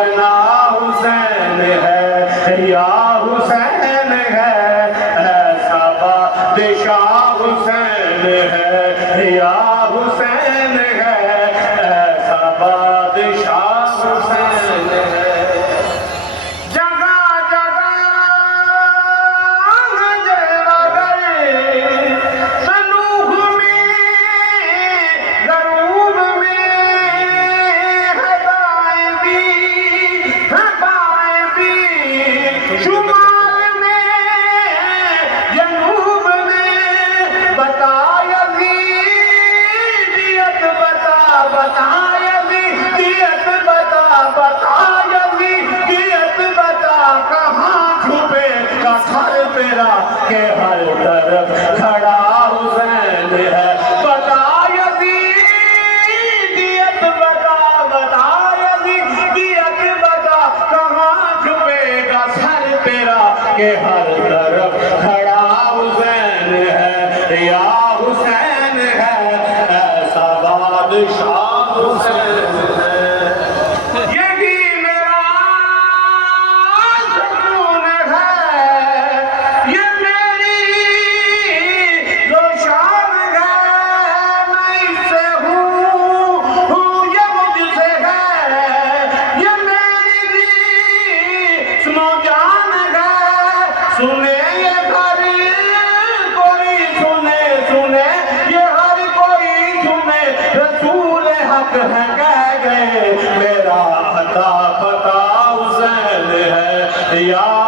बना हुसैन है या हुसैन है, ऐसा बादशाह हुसैन है या हुसैन है, ऐसा बादशाह हुसैन है। के हर तरफ खड़ा हुसैन है, बता यज़ीदियत बता, बता यज़ीदियत बता, कहाँ छुपेगा सर तेरा के हर तरफ खड़ा हुसैन है या हुसैन है, ऐसा बादशाह हुसैन है। सुने ये हर कोई सुने, सुने ये हर कोई सुने, रसूल हक है कह गए, मेरा अता पता हुसैन है या